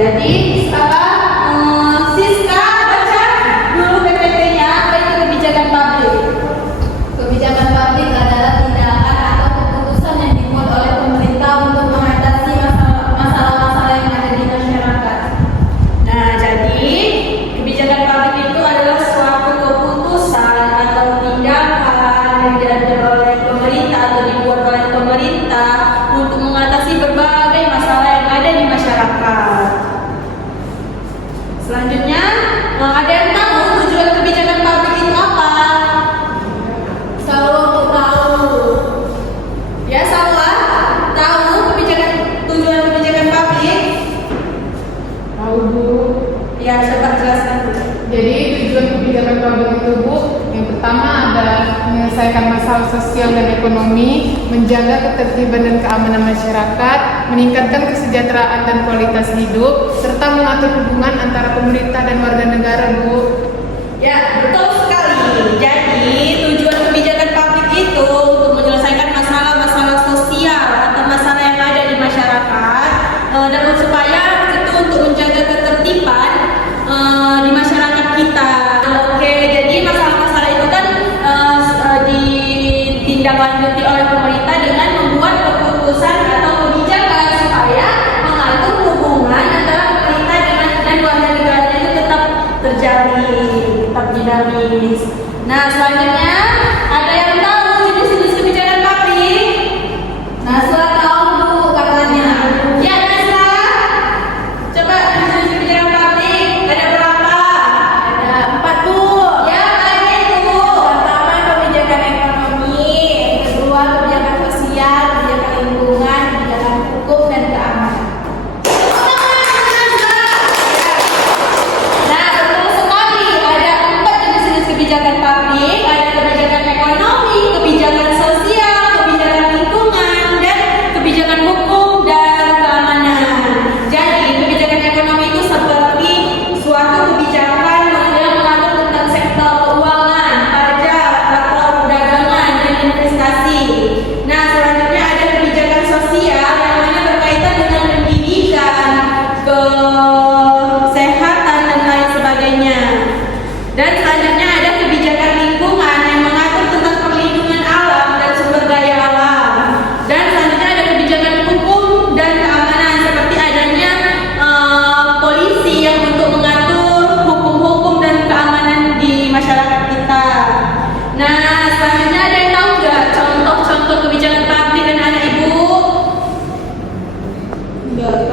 Jadi apa? Siska baca dulu PPT-nya, apa itu kebijakan publik? Kebijakan publik adalah tindakan atau keputusan yang dibuat oleh pemerintah untuk mengatasi masalah-masalah yang ada di masyarakat. Nah, jadi kebijakan publik itu adalah suatu keputusan atau tindakan yang diambil oleh pemerintah atau dibuat oleh pemerintah untuk mengatasi berbagai masalah yang ada di masyarakat. Selanjutnya, ada yang tahu tujuan kebijakan publik itu apa? Tahu. Ya, Salwa, tahu tujuan kebijakan publik? Tahu Bu. Ya, coba jelaskan dulu. Jadi tujuan kebijakan publik itu Bu, yang pertama ada menyelesaikan masalah sosial dan ekonomi, menjaga ketertiban dan keamanan masyarakat, meningkatkan kesejahteraan dan kualitas hidup, serta mengatur hubungan antara pemerintah dan warga negara Bu. Ya, betul sekali. Jadi tujuan kebijakan publik itu untuk menyelesaikan masalah-masalah sosial atau masalah yang ada di masyarakat, dan supaya itu untuk menjaga ketertiban di masyarakat kita. Oke, jadi masalah-masalah itu kan ditindaklanjuti oleh pemerintah dengan membuat keputusan atau kebijakan supaya mengatur hubungan antara pemerintah dan warga negaranya itu tetap terjalin, tetap dinamis. Nah, selanjutnya ada yang tahu jenis-jenis kebijakan publik? Nasla tahu Bu katanya. Ya, Nasla. Coba jenis kebijakan publik ada berapa? Ada 4 Bu. Ya, ada itu. Pertama kebijakan ekonomi, yang kedua kebijakan sosial, kebijakan lingkungan, kebijakan hukum dan keamanan. Nah, betul sekali. Ada 4 jenis-jenis kebijakan publik. Ada kebijakan ekonomi, kebijakan sosial, kebijakan lingkungan, dan kebijakan hukum dan keamanan. Jadi, kebijakan ekonomi itu seperti suatu kebijakan yang mengatur tentang sektor keuangan, pajak, atau perdagangan dan investasi. Nah, selanjutnya ada kebijakan sosial yang mana berkaitan dengan pendidikan, kesehatan dan lain sebagainya. Dan selanjutnya ada kebijakan lingkungan yang mengatur tentang perlindungan alam dan sumber daya alam. Dan selanjutnya ada kebijakan hukum dan keamanan seperti adanya polisi yang untuk mengatur hukum-hukum dan keamanan di masyarakat kita. Nah, selanjutnya ada yang tahu nggak contoh-contoh kebijakan publik dan anak ibu? Enggak